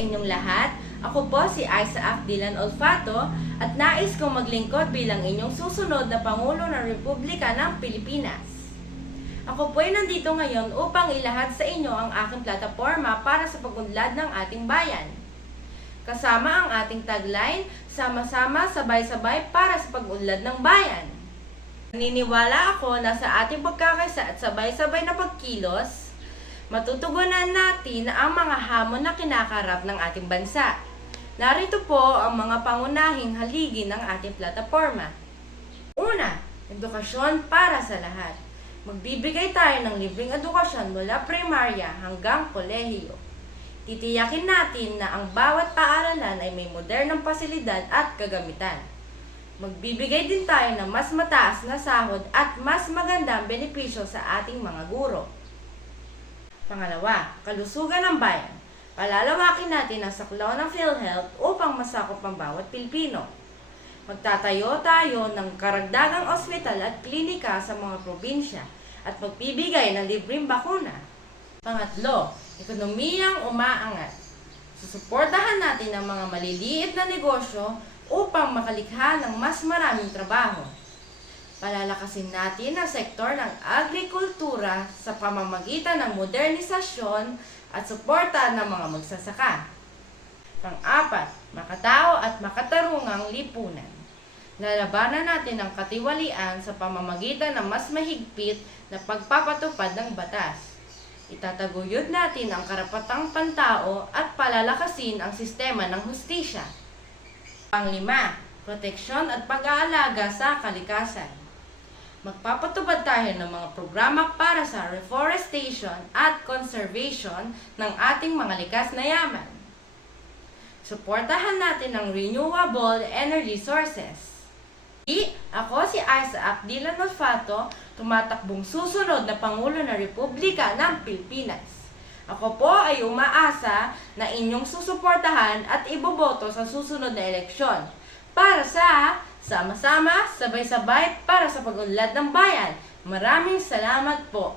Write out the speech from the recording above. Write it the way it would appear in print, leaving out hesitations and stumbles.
inyong lahat. Ako po si Isaac Dylan Olfato at nais kong maglingkod bilang inyong susunod na Pangulo ng Republika ng Pilipinas. Ako po ay nandito ngayon upang ilahad sa inyo ang aking plataporma para sa pagunlad ng ating bayan. Kasama ang ating tagline, sama-sama, sabay-sabay para sa pagunlad ng bayan. Naniniwala ako na sa ating pagkakaisa at sabay-sabay na pagkilos, matutugunan natin ang mga hamon na kinakarap ng ating bansa. Narito po ang mga pangunahing haligi ng ating plataporma. Una, edukasyon para sa lahat. Magbibigay tayo ng libreng edukasyon mula primarya hanggang kolehiyo. Titiyakin natin na ang bawat paaralan ay may modernong pasilidad at kagamitan. Magbibigay din tayo ng mas mataas na sahod at mas magandang benepisyo sa ating mga guro. Pangalawa, kalusugan ng bayan. Palalawakin natin ang saklaw ng PhilHealth upang masakop ang bawat Pilipino. Magtatayo tayo ng karagdagang ospital at klinika sa mga probinsya at magbibigay ng libreng bakuna. Pangatlo, ekonomiyang umaangat. Susuportahan natin ang mga maliliit na negosyo upang makalikha ng mas maraming trabaho. Palalakasin natin ang sektor ng agrikultura sa pamamagitan ng modernisasyon at suporta ng mga magsasaka. Pang-apat, makatao at makatarungang lipunan. Lalabanan natin ang katiwalian sa pamamagitan ng mas mahigpit na pagpapatupad ng batas. Itataguyod natin ang karapatang pantao at palalakasin ang sistema ng hustisya. Panglima, proteksyon at pag-aalaga sa kalikasan. Magpapatupad tayo ng mga programa para sa reforestation at conservation ng ating mga likas na yaman. Suportahan natin ang renewable energy sources. Ako si Isaac Dylan Olfato, tumatakbong susunod na Pangulo ng Republika ng Pilipinas. Ako po ay umaasa na inyong susuportahan at iboboto sa susunod na eleksyon para sa sama-sama, sabay-sabay para sa pagunlad ng bayan. Maraming salamat po.